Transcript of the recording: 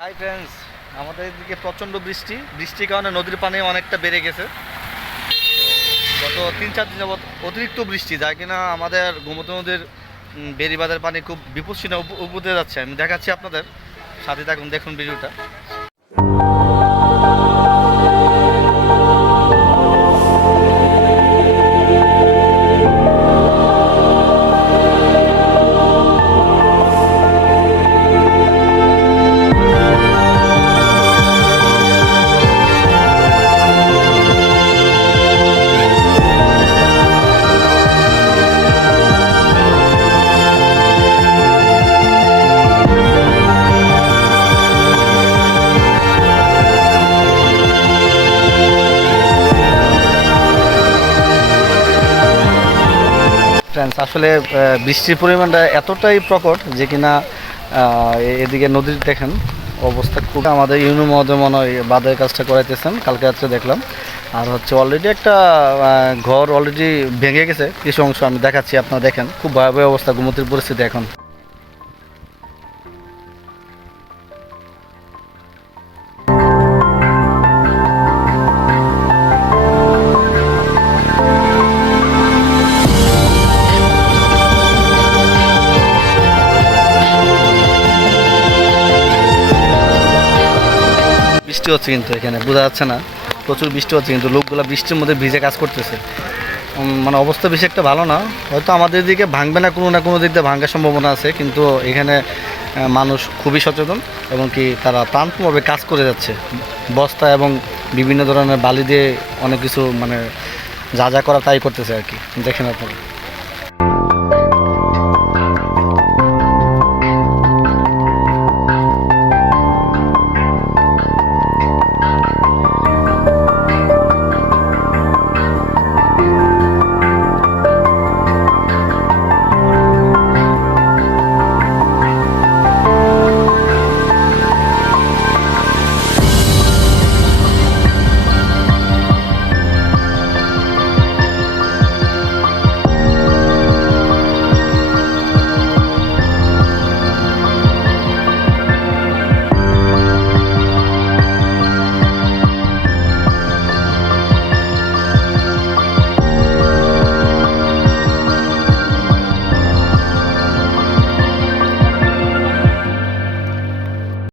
Hi friends আমাদের এদিকে প্রচণ্ড বৃষ্টি। বৃষ্টির কারণে নদীর পানি অনেকটা বেড়ে গেছে। গত তিন চার দিন যাবৎ অতিরিক্ত বৃষ্টি যা কিনা আমাদের গোমতী নদীর বেরিবাদের পানি খুব বিপদ উপ- উপরে যাচ্ছে। আমি দেখাচ্ছি আপনাদের, সাথে থাকুন, দেখুন ভিডিওটা। ফ্রেন্ডস আসলে বৃষ্টির পরিমাণটা এতটাই প্রকট যে কিনা এদিকে নদীর দেখেন, অবস্থা খুব আমাদের ইউনু মহোদয় মনে হয় বাঁধের কাজটা করাইতেছেন, কালকে রাত্রে দেখলাম। আর হচ্ছে অলরেডি একটা ঘর অলরেডি ভেঙে গেছে, কিছু অংশ আমি দেখাচ্ছি, আপনারা দেখেন, খুব ভয়াবহ অবস্থা, গুমতির পরিস্থিতি এখন। বৃষ্টি হচ্ছে কিন্তু এখানে, বোঝা যাচ্ছে না। প্রচুর বৃষ্টি হচ্ছে কিন্তু, লোকগুলো বৃষ্টির মধ্যে ভিজে কাজ করতেছে। মানে অবস্থা বেশি একটা ভালো না। হয়তো আমাদের দিকে ভাঙবে না কোনো না কোনো দিক দিয়ে ভাঙার সম্ভাবনা আছে, কিন্তু এখানে মানুষ খুবই সচেতন এবং কি তারা প্রাণপণভাবে কাজ করে যাচ্ছে। বস্তা এবং বিভিন্ন ধরনের বালি দিয়ে অনেক কিছু মানে যা যা করা তাই করতেছে আর কি। দেখেন আপনারা।